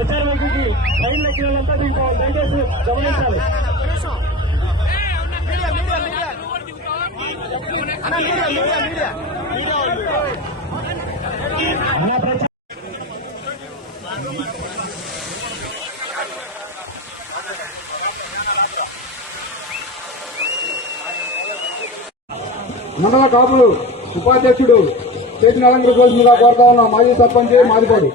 ప్రచార వైపుకి ట్రైన్ ఎక్కిన వాళ్ళంతా దీంట్లో దయచేసి గమనించాలి. మండల కాపులు ఉపాధ్యక్షుడు చేతిని అలంకరించవలసిందిగా కోరుతా ఉన్నాం. మాజీ సర్పంచ్ మాదిపాడు.